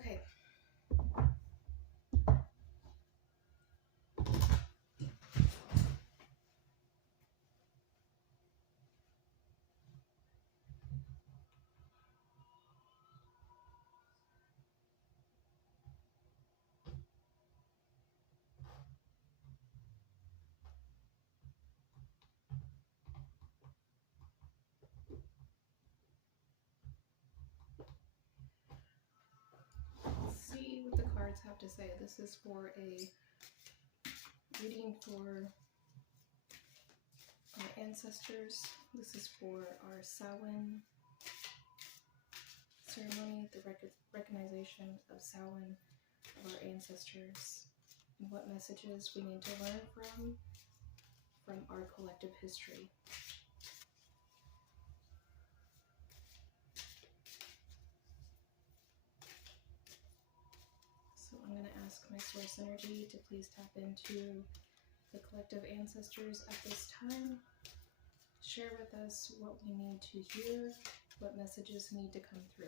Okay. Let's see what the cards have to say. This is for a reading for our ancestors. This is for our Samhain ceremony, the recognition of Samhain, of our ancestors, and what messages we need to learn from our collective history. So I'm going to ask my source energy to please tap into the collective ancestors at this time. Share with us what we need to hear, what messages need to come through.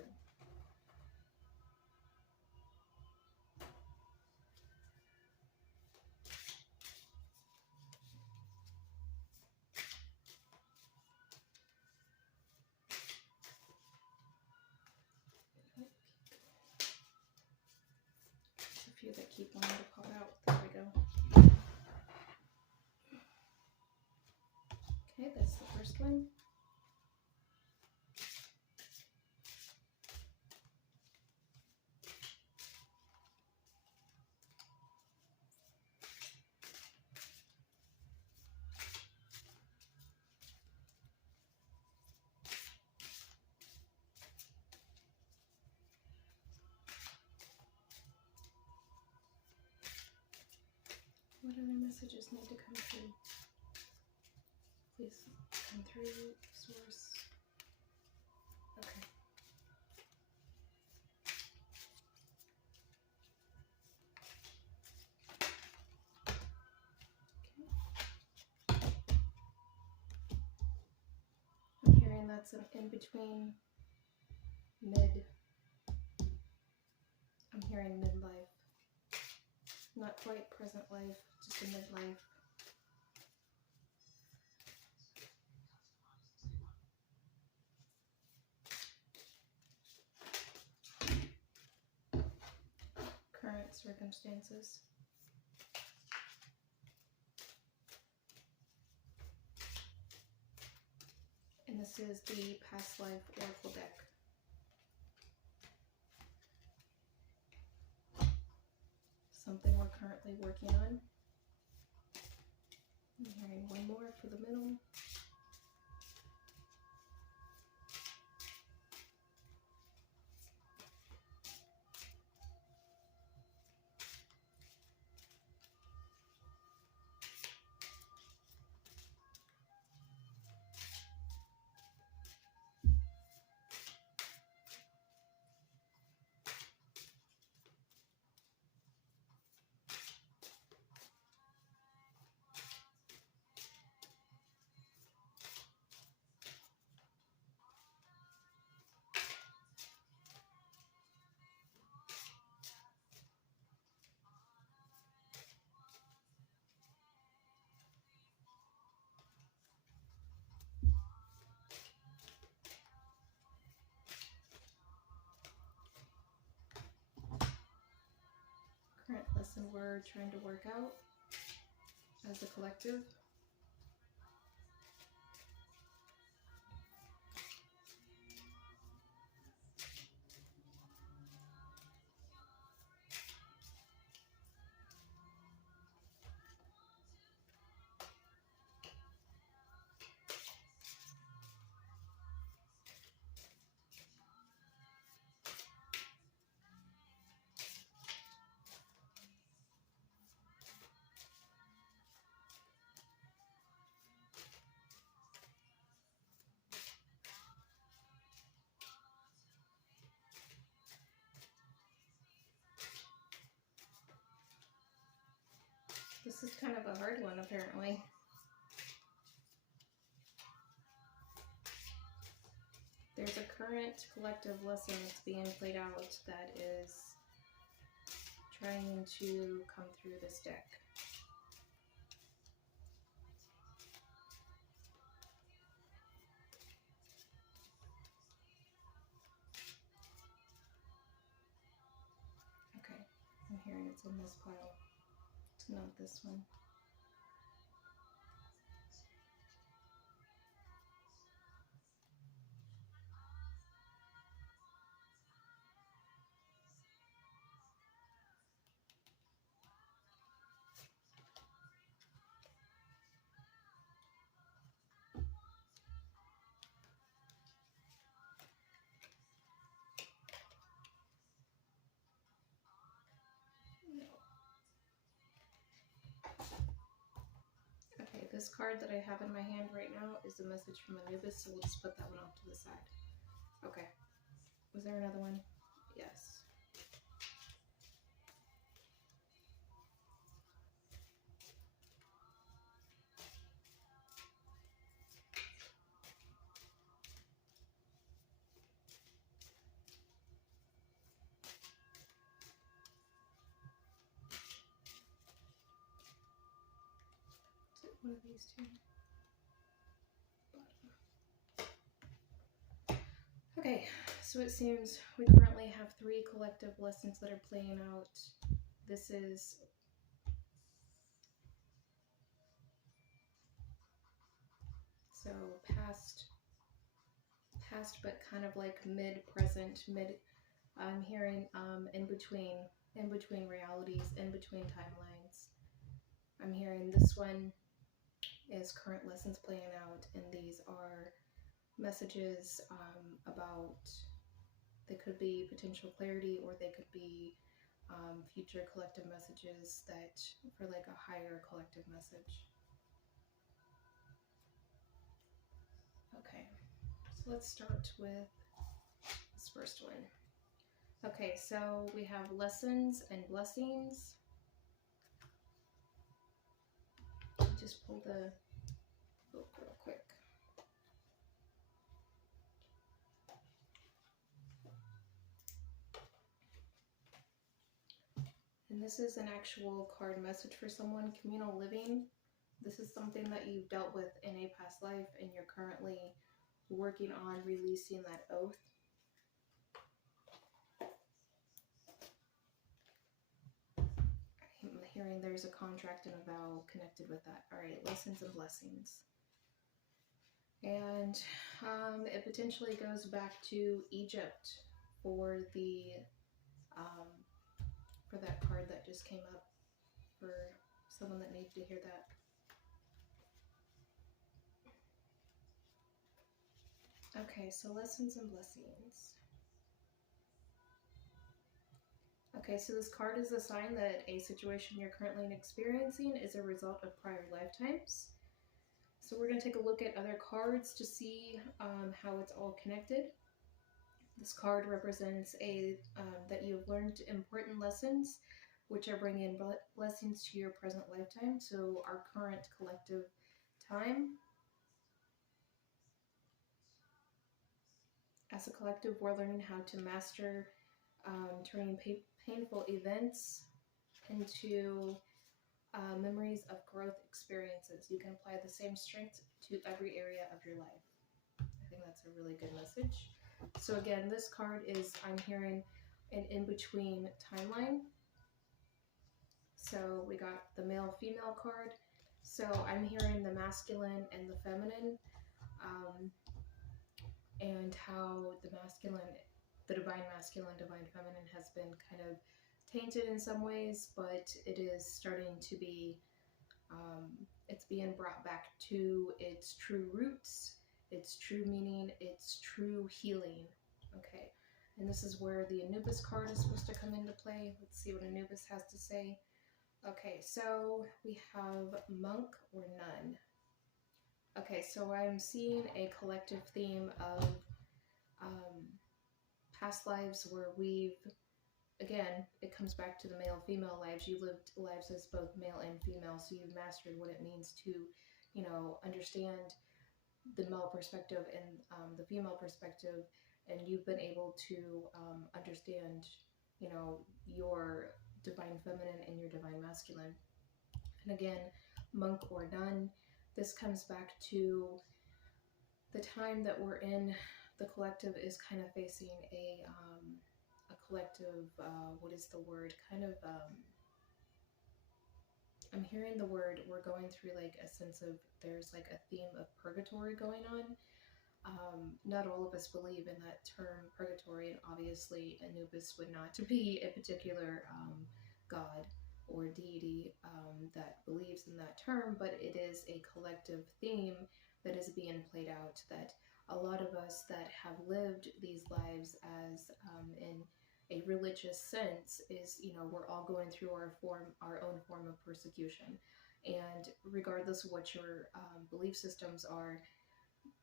There's a few that keep wanting to pop out. There we go. Okay, that's the first one. What other messages need to come through? Please come through, source. Okay. I'm hearing that's an in between mid. I'm hearing midlife. Not quite present life, just a midlife. Current circumstances. And this is the past life oracle deck. Something we're currently working on. I'm hearing one more for the middle. Current lesson we're trying to work out as a collective. This is kind of a hard one, apparently. There's a current collective lesson that's being played out that is trying to come through this deck? Okay, I'm hearing it's in this pile. It's not this one. Okay, this card that I have in my hand right now is a message from Anubis, so we'll just put that one off to the side. Okay. Was there another one? Yes. Is it one of these two? Okay, so it seems we currently have 3 collective lessons that are playing out. This is so past but kind of like mid-present, I'm hearing in between realities, in between timelines. I'm hearing this one is current lessons playing out, and these are messages about, they could be potential clarity, or they could be future collective messages that for like a higher collective message. Okay, so let's start with this first one. Okay, so we have lessons and blessings. Just pull the book real quick. And this is an actual card message for someone. Communal living. This is something that you've dealt with in a past life, and you're currently working on releasing that oath. I'm hearing there's a contract and a vow connected with that. All right, lessons and blessings. And it potentially goes back to Egypt for the for that card that just came up, for someone that needed to hear that. Okay, so lessons and blessings. Okay, so this card is a sign that a situation you're currently experiencing is a result of prior lifetimes. So we're going to take a look at other cards to see how it's all connected. This card represents that you have learned important lessons, which are bringing blessings to your present lifetime. So our current collective time. As a collective, we're learning how to master turning painful events into memories of growth experiences. You can apply the same strength to every area of your life. I think that's a really good message. So again, this card is, I'm hearing an in-between timeline. So we got the male-female card. So I'm hearing the masculine and the feminine, and how the masculine, the divine masculine, divine feminine has been kind of tainted in some ways, but it is starting to be, it's being brought back to its true roots, its true meaning, its true healing. Okay, and this is where the Anubis card is supposed to come into play. Let's see what Anubis has to say. Okay, so we have monk or nun. Okay, so I'm seeing a collective theme of past lives where we've, again, it comes back to the male-female lives. You lived lives as both male and female, so you've mastered what it means to, you know, understand the male perspective and the female perspective, and you've been able to understand, you know, your divine feminine and your divine masculine. And again, monk or nun, this comes back to the time that we're in. The collective is kind of facing a collective, what is the word? I'm hearing the word, we're going through like a sense of, there's like a theme of purgatory going on. Not all of us believe in that term purgatory, and obviously Anubis would not be a particular god or deity that believes in that term, but it is a collective theme that is being played out, that a lot of us that have lived these lives as in a religious sense is, we're all going through our own form of persecution. And regardless of what your belief systems are,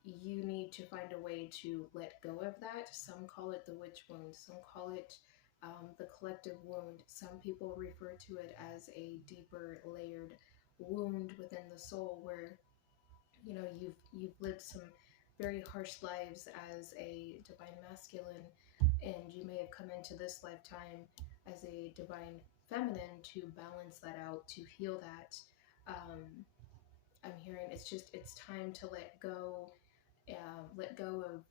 you need to find a way to let go of that. Some call it the witch wound, some call it the collective wound. Some people refer to it as a deeper layered wound within the soul, where you've lived some very harsh lives as a divine masculine, and you may have come into this lifetime as a divine feminine to balance that out, to heal that. I'm hearing it's time to let go of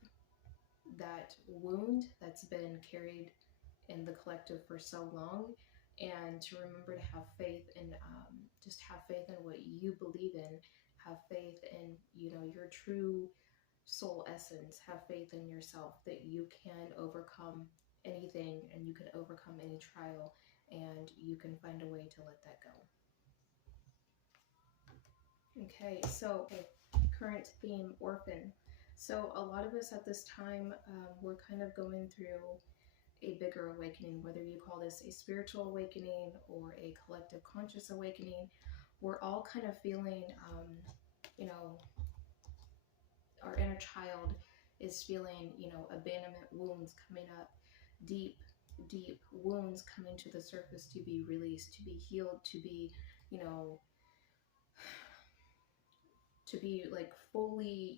that wound that's been carried in the collective for so long, and to remember to have faith and just have faith in what you believe in, have faith in your true soul essence, have faith in yourself that you can overcome anything and you can overcome any trial, and you can find a way to let that go. Okay, so current theme, orphan. So a lot of us at this time, we're kind of going through a bigger awakening, whether you call this a spiritual awakening or a collective conscious awakening. We're all kind of feeling, our inner child is feeling, abandonment wounds coming up, deep wounds coming to the surface to be released, to be healed, to be, to be like fully,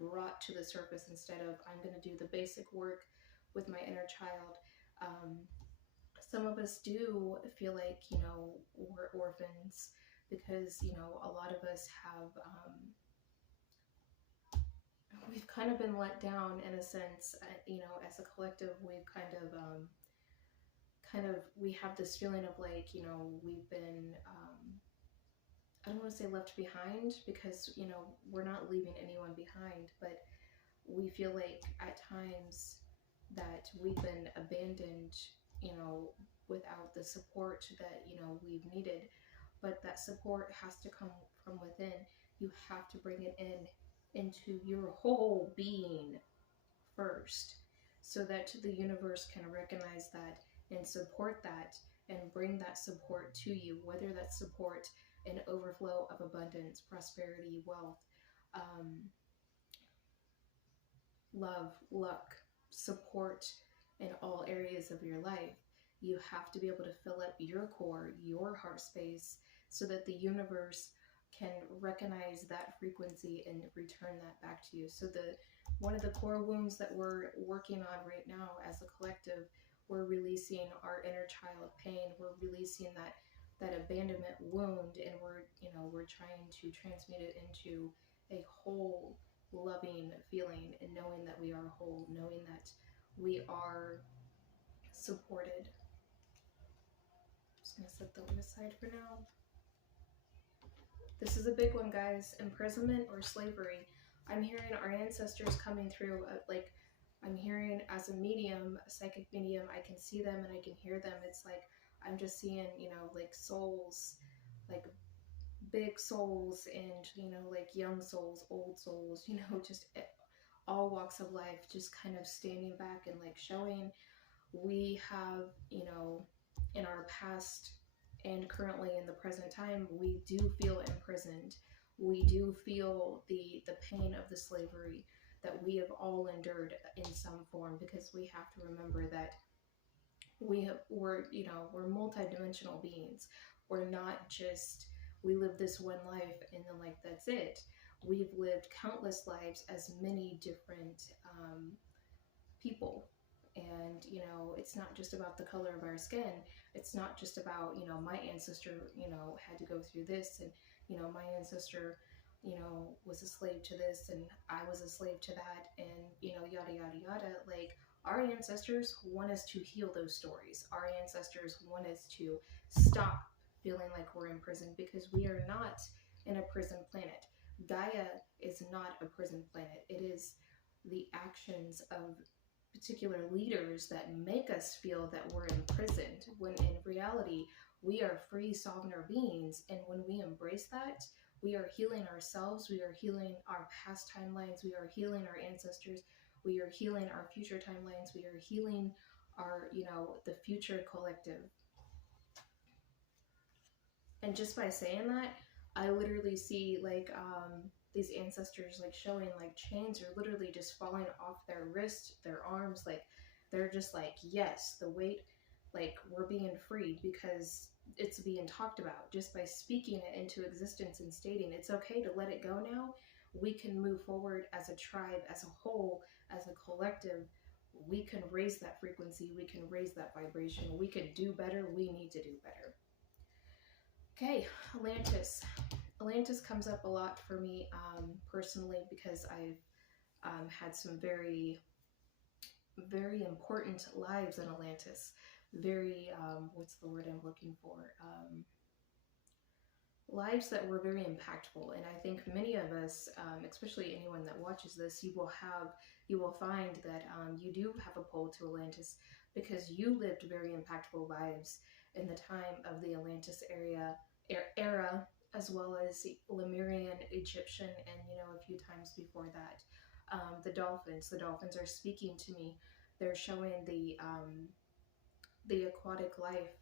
brought to the surface, instead of I'm going to do the basic work with my inner child. Some of us do feel like, we're orphans because, a lot of us have, we've kind of been let down in a sense, as a collective. We've we have this feeling of like, we've been, I don't want to say left behind, because, we're not leaving anyone behind, but we feel like at times that we've been abandoned, without the support that, we've needed. But that support has to come from within. You have to bring it into your whole being first, so that the universe can recognize that and support that and bring that support to you, whether that's support an overflow of abundance, prosperity, wealth, love, luck, support in all areas of your life. You have to be able to fill up your core, your heart space, so that the universe can recognize that frequency and return that back to you. So one of the core wounds that we're working on right now as a collective, we're releasing our inner child pain. We're releasing that abandonment wound, and we're trying to transmute it into a whole loving feeling, and knowing that we are whole, knowing that we are supported. I'm just going to set that one aside for now. This is a big one, guys. Imprisonment or slavery. I'm hearing our ancestors coming through, I'm hearing as a medium, a psychic medium, I can see them and I can hear them. It's like, I'm just seeing, like souls, like big souls, and, like young souls, old souls, just all walks of life, just kind of standing back and like showing we have, in our past and currently in the present time, we do feel imprisoned. We do feel the pain of the slavery that we have all endured in some form, because we have to remember that we're multidimensional beings. We're not just, we live this one life and then like that's it. We've lived countless lives as many different people, And, you know, it's not just about the color of our skin. It's not just about, you know, my ancestor, you know, had to go through this, and, you know, my ancestor, you know, was a slave to this, and I was a slave to that, and, you know, yada, yada, yada. Like, our ancestors want us to heal those stories. Our ancestors want us to stop feeling like we're in prison, because we are not in a prison planet. Gaia is not a prison planet. It is the actions of particular leaders that make us feel that we're imprisoned, when in reality, we are free sovereign beings. And when we embrace that, we are healing ourselves, we are healing our past timelines, we are healing our ancestors, we are healing our future timelines, we are healing our, you know, the future collective. And just by saying that, I literally see like these ancestors like showing like chains are literally just falling off their wrist, their arms, like they're just like, yes, the weight, like we're being freed because it's being talked about. Just by speaking it into existence and stating it's okay to let it go now, we can move forward as a tribe, as a whole, as a collective. We can raise that frequency, we can raise that vibration, we can do better, we need to do better. Okay, Atlantis. Atlantis comes up a lot for me personally, because I've had some very, very important lives in Atlantis. Very, what's the word I'm looking for? Lives that were very impactful. And I think many of us, especially anyone that watches this, you will find that you do have a pull to Atlantis, because you lived very impactful lives in the time of the Atlantis era, as well as Lemurian, Egyptian, and, you know, a few times before that. The dolphins are speaking to me. They're showing the aquatic life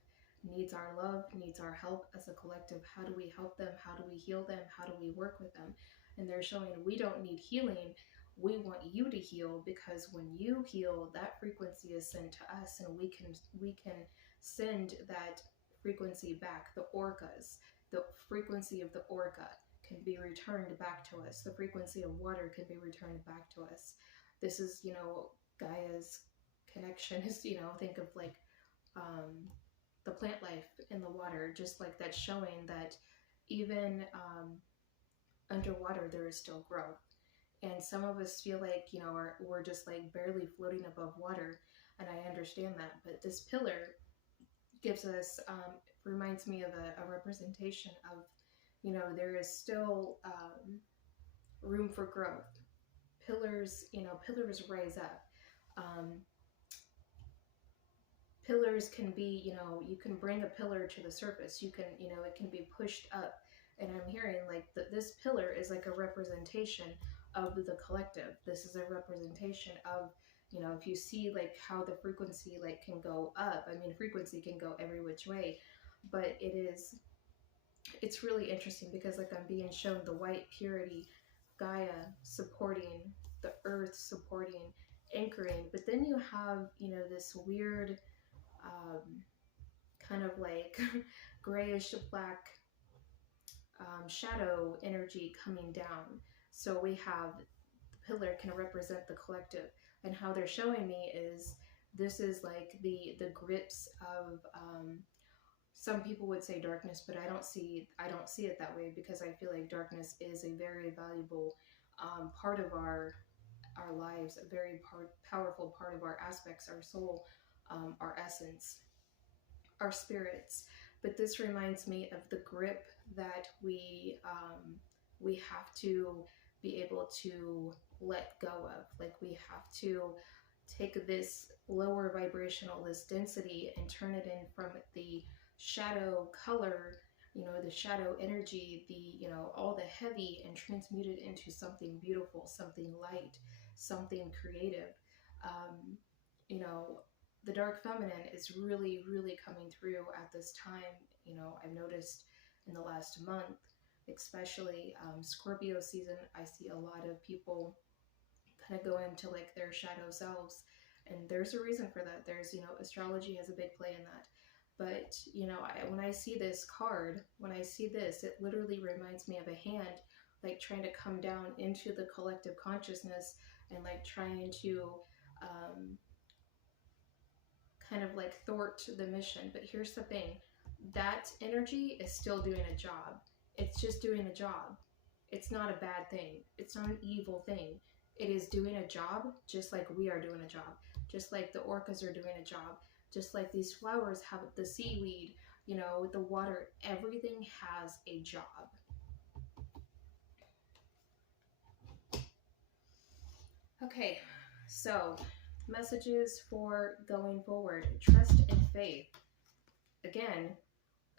needs our love, needs our help as a collective. How do we help them? How do we heal them? How do we work with them? And they're showing we don't need healing. We want you to heal, because when you heal, that frequency is sent to us, and we can send that frequency back. The orcas, the frequency of the orca can be returned back to us. The frequency of water can be returned back to us. This is, you know, Gaia's connection is, you know, think of like the plant life in the water, just like that, showing that even underwater there is still growth. And some of us feel like, you know, we're just like barely floating above water, and I understand that. But this pillar gives us, reminds me of a representation of, you know, there is still room for growth. Pillars, you know, pillars rise up. Pillars can be, you know, you can bring a pillar to the surface. You can, you know, it can be pushed up. And I'm hearing like this pillar is like a representation of the collective. This is a representation of, you know, if you see like how the frequency like can go up. I mean, frequency can go every which way, but it's really interesting, because like I'm being shown the white purity, Gaia supporting, the earth supporting, anchoring. But then you have, you know, this weird kind of like grayish black shadow energy coming down. So we have the pillar can represent the collective, and how they're showing me is this is like the grips of some people would say darkness, but I don't see it that way, because I feel like darkness is a very valuable part of our lives, a very powerful part of our aspects, our soul, our essence, our spirits. But this reminds me of the grip that we have to be able to let go of. Like, we have to take this lower vibrational, this density, and turn it in from the shadow color, you know, the shadow energy, the, you know, all the heavy, and transmute it into something beautiful, something light, something creative. You know, the dark feminine is really, really coming through at this time. You know, I've noticed in the last month, especially Scorpio season, I see a lot of people kind of go into like their shadow selves. And there's a reason for that. There's, you know, astrology has a big play in that. But, you know, when I see this card, when I see this, it literally reminds me of a hand, like trying to come down into the collective consciousness, and like trying to kind of like thwart the mission. But here's the thing, that energy is still doing a job. It's just doing a job. It's not a bad thing. It's not an evil thing. It is doing a job just like we are doing a job. Just like the orcas are doing a job. Just like these flowers have the seaweed, you know, the water. Everything has a job. Okay, so messages for going forward. Trust and faith. Again,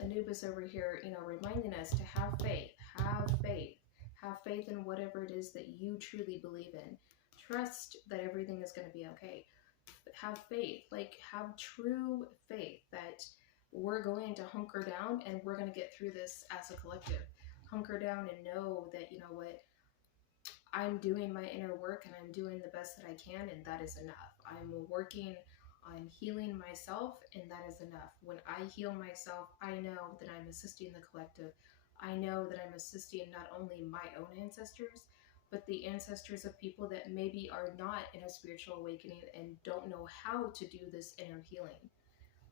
Anubis over here, you know, reminding us to have faith. Have faith. Have faith in whatever it is that you truly believe in. Trust that everything is going to be okay. Have faith. Like, have true faith that we're going to hunker down and we're going to get through this as a collective. Hunker down and know that, you know what, I'm doing my inner work and I'm doing the best that I can, and that is enough. I'm working on healing myself, and that is enough. When I heal myself, I know that I'm assisting the collective. I know that I'm assisting not only my own ancestors, but the ancestors of people that maybe are not in a spiritual awakening and don't know how to do this inner healing.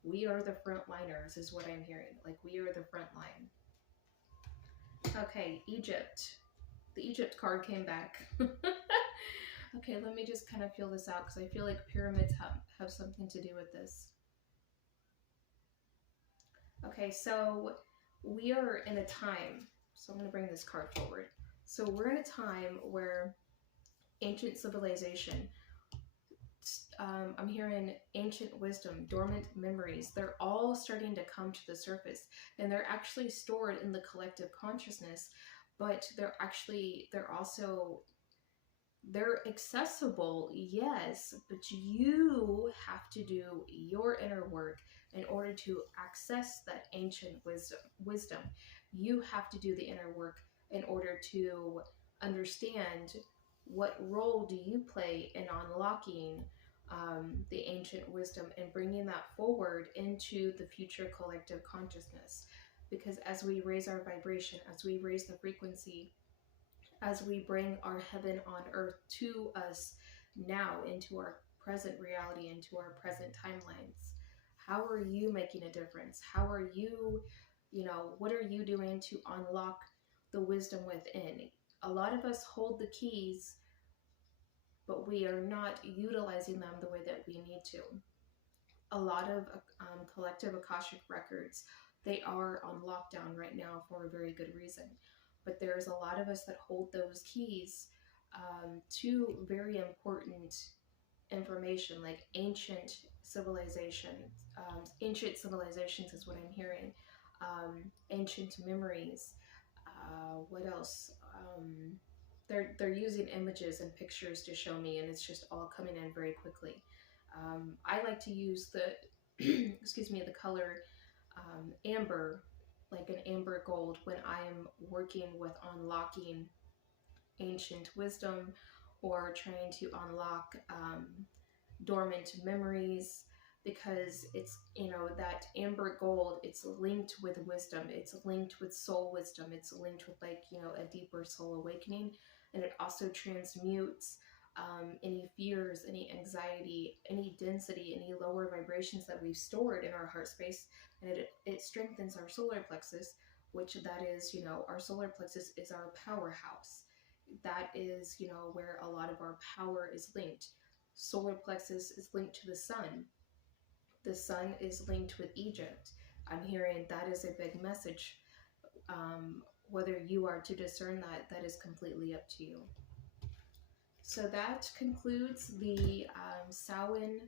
We are the frontliners, is what I'm hearing. Like, we are the front line. Okay, Egypt. The Egypt card came back. Okay, let me just kind of feel this out, because I feel like pyramids have something to do with this. Okay, so we are in a time, so I'm going to bring this card forward. So we're in a time where ancient civilization, I'm hearing ancient wisdom, dormant memories, they're all starting to come to the surface, and they're actually stored in the collective consciousness, but they're accessible, yes, but you have to do your inner work in order to access that ancient wisdom. You have to do the inner work in order to understand what role do you play in unlocking the ancient wisdom and bringing that forward into the future collective consciousness. Because as we raise our vibration, as we raise the frequency, as we bring our heaven on earth to us now, into our present reality, into our present timelines, how are you making a difference? How are you, you know, what are you doing to unlock the wisdom within? A lot of us hold the keys, but we are not utilizing them the way that we need to. A lot of collective Akashic records, they are on lockdown right now for a very good reason. But there's a lot of us that hold those keys to very important information, like ancient civilizations. Ancient civilizations is what I'm hearing. Ancient memories. What else? They're using images and pictures to show me, and it's just all coming in very quickly. I like to use the excuse me, the color amber, like an amber gold, when I'm working with unlocking ancient wisdom or trying to unlock dormant memories, because it's, you know, that amber gold, it's linked with wisdom, it's linked with soul wisdom, it's linked with, like, you know, a deeper soul awakening, and it also transmutes any fears, any anxiety, any density, any lower vibrations that we've stored in our heart space, and it strengthens our solar plexus, which that is, you know, our solar plexus is our powerhouse. That is, you know, where a lot of our power is linked. Solar plexus is linked to the sun. The sun is linked with Egypt. I'm hearing that is a big message. Whether you are to discern that, that is completely up to you. So that concludes the Samhain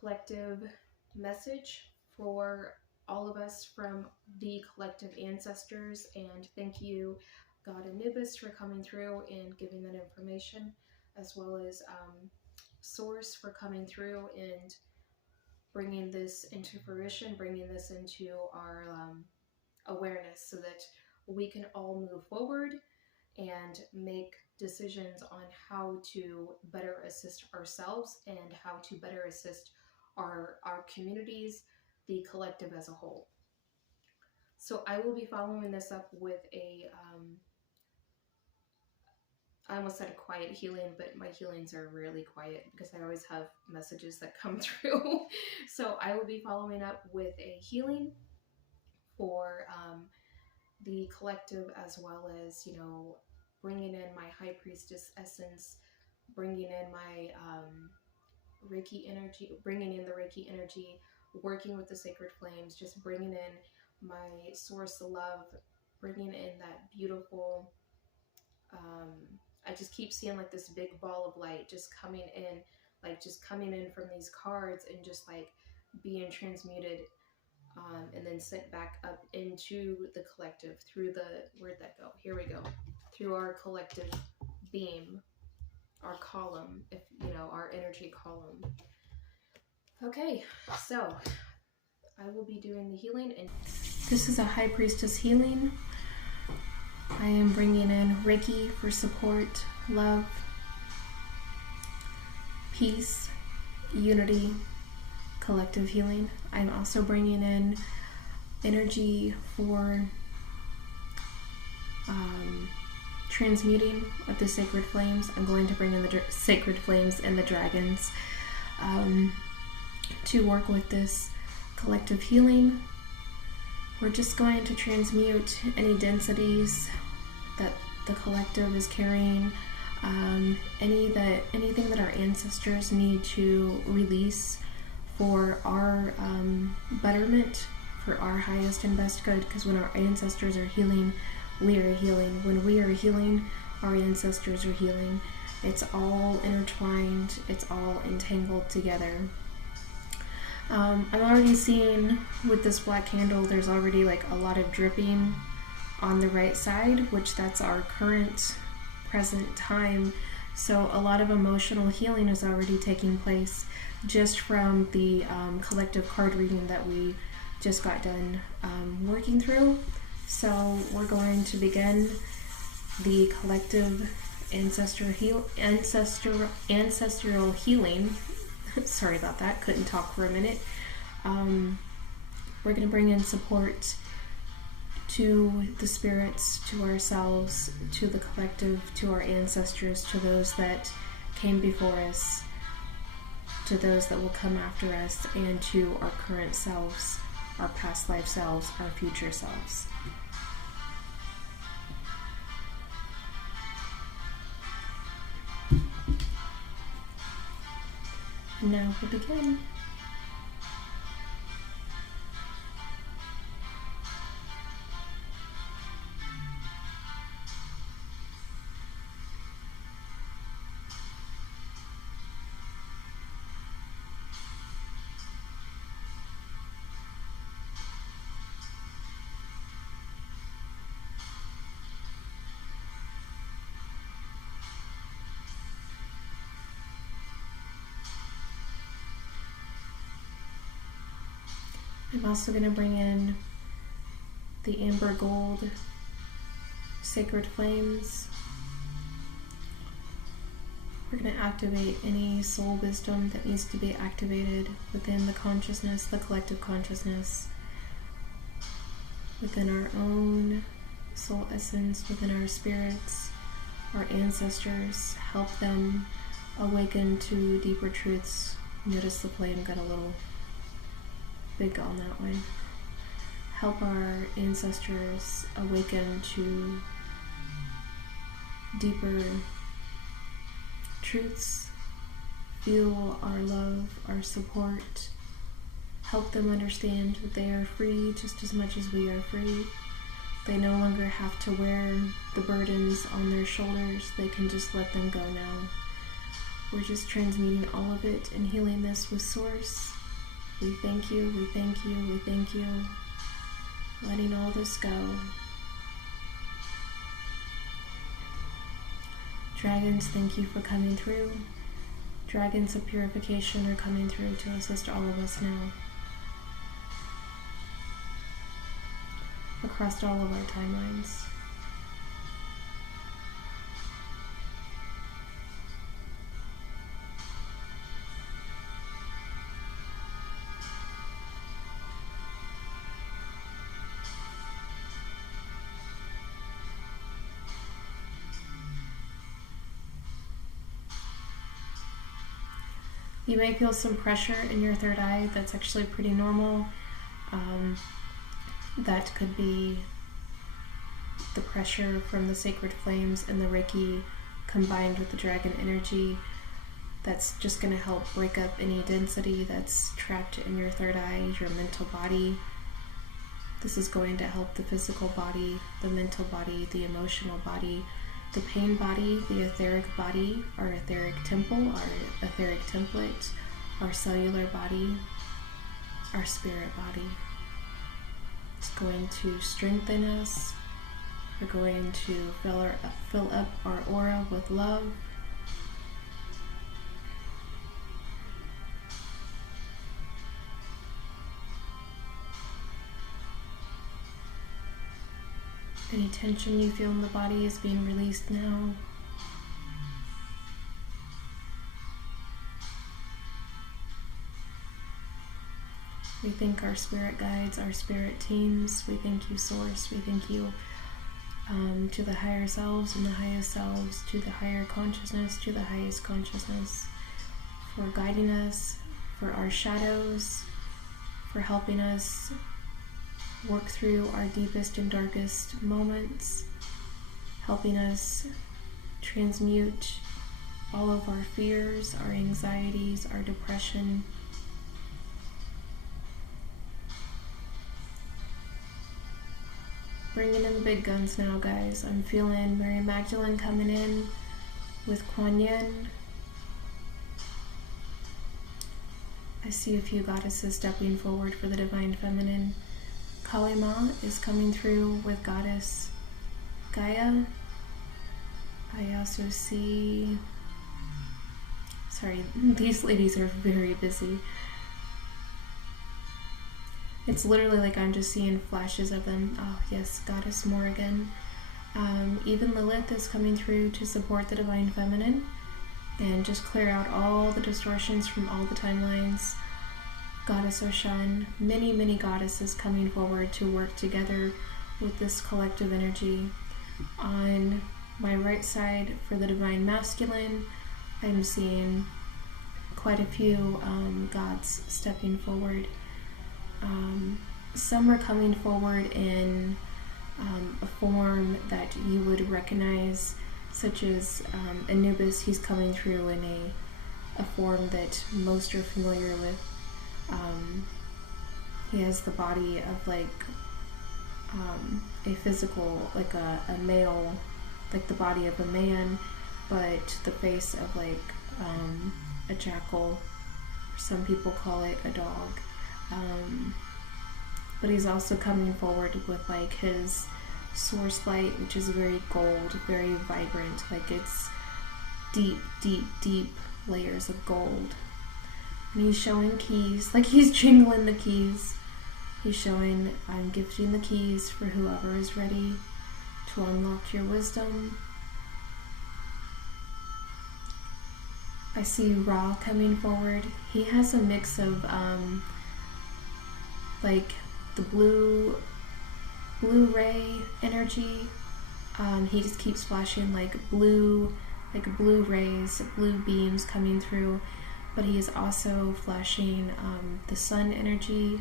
collective message for all of us from the collective ancestors. And thank you, God Anubis, for coming through and giving that information, as well as Source for coming through and bringing this into fruition, bringing this into our awareness, so that we can all move forward and make decisions on how to better assist ourselves and how to better assist our communities, the collective as a whole. So I will be following this up with I almost said a quiet healing, but my healings are really quiet because I always have messages that come through. So I will be following up with a healing for the collective, as well as, you know, bringing in my High Priestess essence, bringing in my Reiki energy, bringing in the Reiki energy, working with the sacred flames, just bringing in my source of love, bringing in that beautiful, I just keep seeing like this big ball of light just coming in, like just coming in from these cards and just like being transmuted, and then sent back up into the collective through the, where'd that go? Here we go. Through our collective beam, our column, if you know, our energy column. Okay, so I will be doing the healing, and this is a High Priestess healing. I am bringing in Reiki for support, love, peace, unity, collective healing. I'm also bringing in energy for transmuting of the sacred flames. I'm going to bring in the sacred flames and the dragons to work with this collective healing. We're just going to transmute any densities that the collective is carrying, anything that our ancestors need to release for our betterment, for our highest and best good, because when our ancestors are healing, we are healing. When we are healing, our ancestors are healing. It's all intertwined, it's all entangled together. I'm already seeing with this black candle, there's already like a lot of dripping on the right side, which that's our current present time. So a lot of emotional healing is already taking place just from the collective card reading that we just got done working through. So we're going to begin the collective ancestral healing. Sorry about that, couldn't talk for a minute. We're going to bring in support to the spirits, to ourselves, to the collective, to our ancestors, to those that came before us, to those that will come after us, and to our current selves, our past life selves, our future selves. And now we'll begin. I'm also going to bring in the amber gold sacred flames. We're going to activate any soul wisdom that needs to be activated within the consciousness, the collective consciousness, within our own soul essence, within our spirits, our ancestors. Help them awaken to deeper truths. Notice the flame got a little big on that one. Help our ancestors awaken to deeper truths. Feel our love, our support. Help them understand that they are free just as much as we are free. They no longer have to wear the burdens on their shoulders. They can just let them go now. We're just transmuting all of it and healing this with Source. We thank you, we thank you, we thank you. Letting all this go. Dragons, thank you for coming through. Dragons of purification are coming through to assist all of us now. Across all of our timelines. You may feel some pressure in your third eye. That's actually pretty normal. That could be the pressure from the sacred flames and the Reiki combined with the dragon energy. That's just going to help break up any density that's trapped in your third eye, your mental body. This is going to help the physical body, the mental body, the emotional body, the pain body, the etheric body, our etheric temple, our etheric template, our cellular body, our spirit body. It's going to strengthen us. We're going to fill up our aura with love. Any tension you feel in the body is being released now. We thank our spirit guides, our spirit teams. We thank you, Source. We thank you to the higher selves and the highest selves, to the higher consciousness, to the highest consciousness, for guiding us, for our shadows, for helping us work through our deepest and darkest moments, helping us transmute all of our fears, our anxieties, our depression. Bringing in the big guns now, guys. I'm feeling Mary Magdalene coming in with Kuan Yin. I see a few goddesses stepping forward for the Divine Feminine. Kali Ma is coming through with Goddess Gaia. I also see... Sorry, these ladies are very busy. It's literally like I'm just seeing flashes of them. Oh yes, Goddess Morrigan. Even Lilith is coming through to support the Divine Feminine and just clear out all the distortions from all the timelines. Goddess Oshan, many, many goddesses coming forward to work together with this collective energy. On my right side for the Divine Masculine, I'm seeing quite a few gods stepping forward. Some are coming forward in a form that you would recognize, such as Anubis. He's coming through in a form that most are familiar with. He has the body of like a physical, like a male, like the body of a man, but the face of like a jackal. Some people call it a dog. But he's also coming forward with like his source light, which is very gold, very vibrant, like it's deep, deep, deep layers of gold. And he's showing keys, like he's jingling the keys. He's showing, I'm gifting the keys for whoever is ready to unlock your wisdom. I see Ra coming forward. He has a mix of like the blue ray energy. He just keeps flashing like blue rays, blue beams coming through, but he is also flashing the sun energy.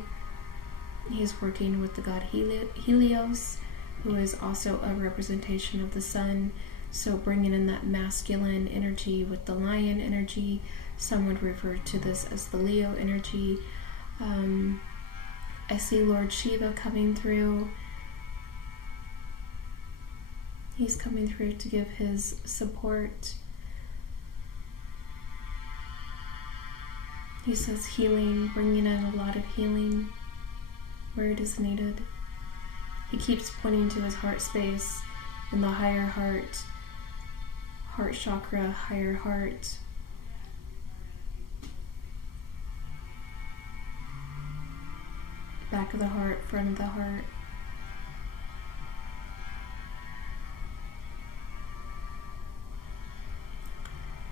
He's working with the god Helios, who is also a representation of the sun, so bringing in that masculine energy with the lion energy. Some would refer to this as the Leo energy. I see Lord Shiva coming through. He's coming through to give his support. He says healing, bringing in a lot of healing where it is needed. He keeps pointing to his heart space and the higher heart chakra, higher heart. Back of the heart, front of the heart.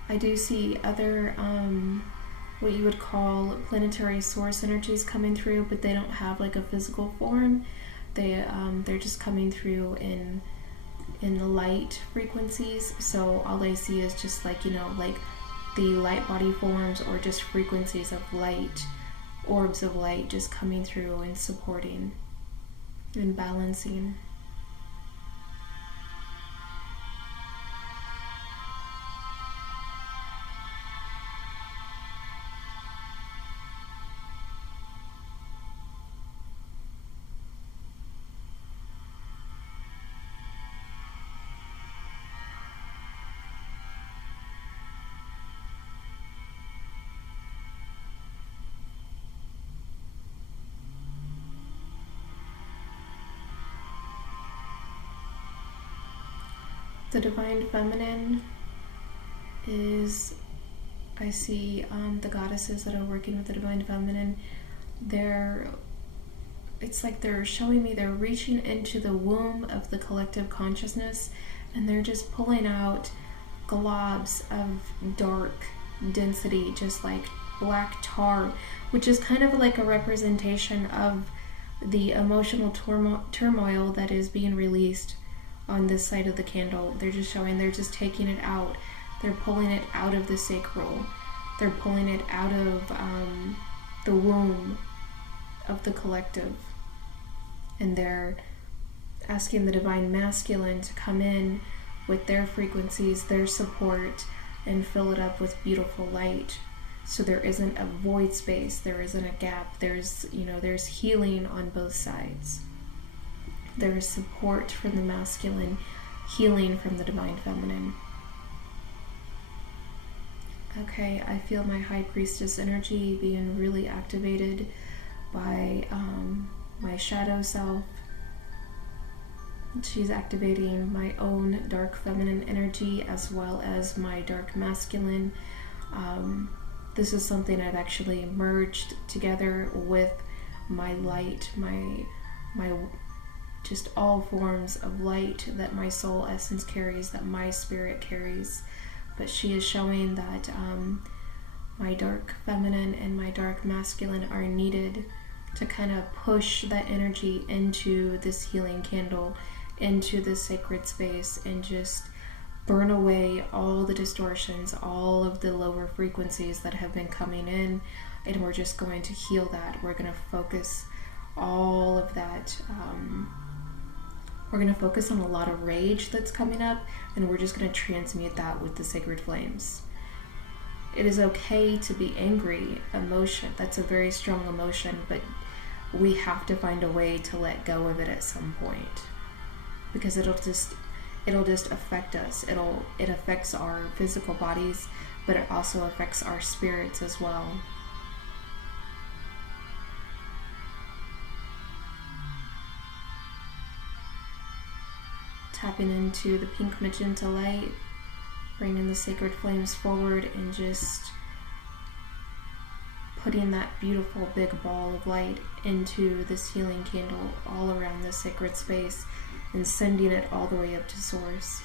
I do see other, what you would call planetary source energies coming through, but they don't have like a physical form. They're just coming through in the light frequencies. So all I see is just like, you know, like the light body forms or just frequencies of light, orbs of light just coming through and supporting and balancing. The Divine Feminine is, I see the goddesses that are working with the Divine Feminine, it's like they're showing me they're reaching into the womb of the collective consciousness, and they're just pulling out globs of dark density, just like black tar, which is kind of like a representation of the emotional turmoil that is being released on this side of the candle. They're just showing, they're just taking it out. They're pulling it out of the sacral. They're pulling it out of the womb of the collective. And they're asking the Divine Masculine to come in with their frequencies, their support, and fill it up with beautiful light. So there isn't a void space, there isn't a gap, there's healing on both sides. There is support from the masculine, healing from the Divine Feminine. Okay, I feel my High Priestess energy being really activated by my shadow self. She's activating my own dark feminine energy as well as my dark masculine. This is something I've actually merged together with my light, my just all forms of light that my soul essence carries, that my spirit carries. But she is showing that my dark feminine and my dark masculine are needed to kind of push that energy into this healing candle, into this sacred space, and just burn away all the distortions, all of the lower frequencies that have been coming in. And we're just going to heal that. We're going to focus all of that. We're going to focus on a lot of rage that's coming up, and we're just going to transmute that with the sacred flames. It is okay to be angry. Emotion, that's a very strong emotion, but we have to find a way to let go of it at some point, because it'll just affect us. It affects our physical bodies, but it also affects our spirits as well. Tapping into the pink magenta light, bringing the sacred flames forward, and just putting that beautiful big ball of light into this healing candle all around this sacred space, and sending it all the way up to source.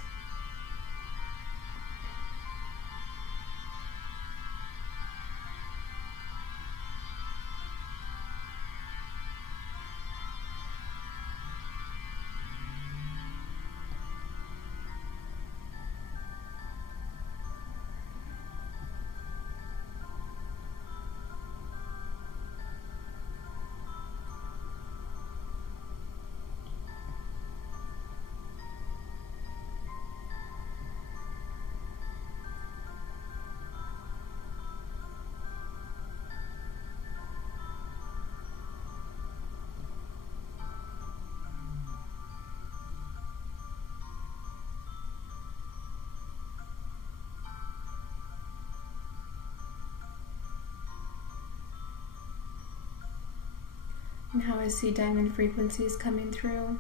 And how I see diamond frequencies coming through.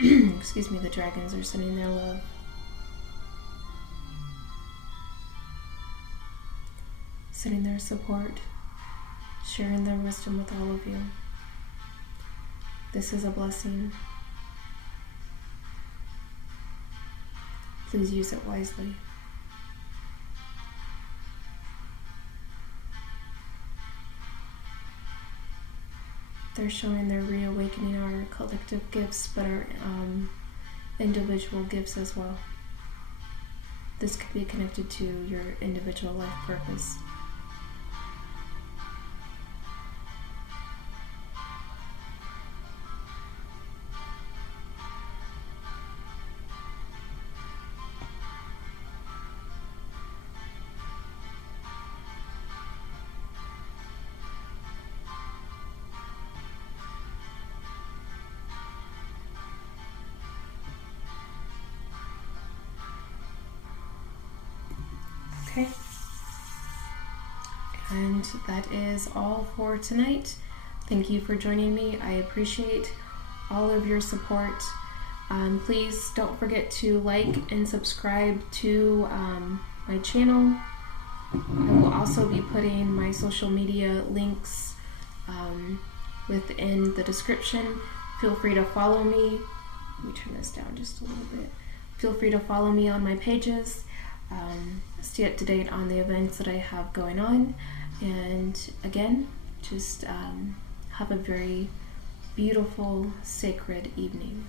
excuse me, the dragons are sending their love. Sending their support, sharing their wisdom with all of you. This is a blessing. Please use it wisely. They're showing they're reawakening our collective gifts, but our individual gifts as well. This could be connected to your individual life purpose. Okay. And that is all for tonight. Thank you for joining me. I appreciate all of your support. Please don't forget to like and subscribe to my channel. I will also be putting my social media links within the description. Feel free to follow me. Let me turn this down just a little bit. Feel free to follow me on my pages. Stay up to date on the events that I have going on, and again, just have a very beautiful, sacred evening.